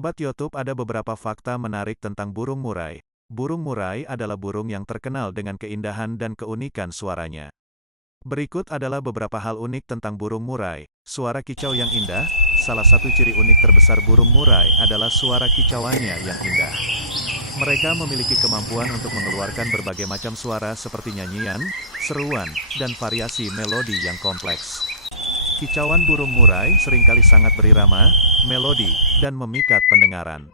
Sobat YouTube, ada beberapa fakta menarik tentang burung murai. Burung murai adalah burung yang terkenal dengan keindahan dan keunikan suaranya. Berikut adalah beberapa hal unik tentang burung murai. Suara kicau yang indah. Salah satu ciri unik terbesar burung murai adalah suara kicauannya yang indah. Mereka memiliki kemampuan untuk mengeluarkan berbagai macam suara seperti nyanyian, seruan, dan variasi melodi yang kompleks. Kicauan burung murai seringkali sangat berirama, melodi, dan memikat pendengaran.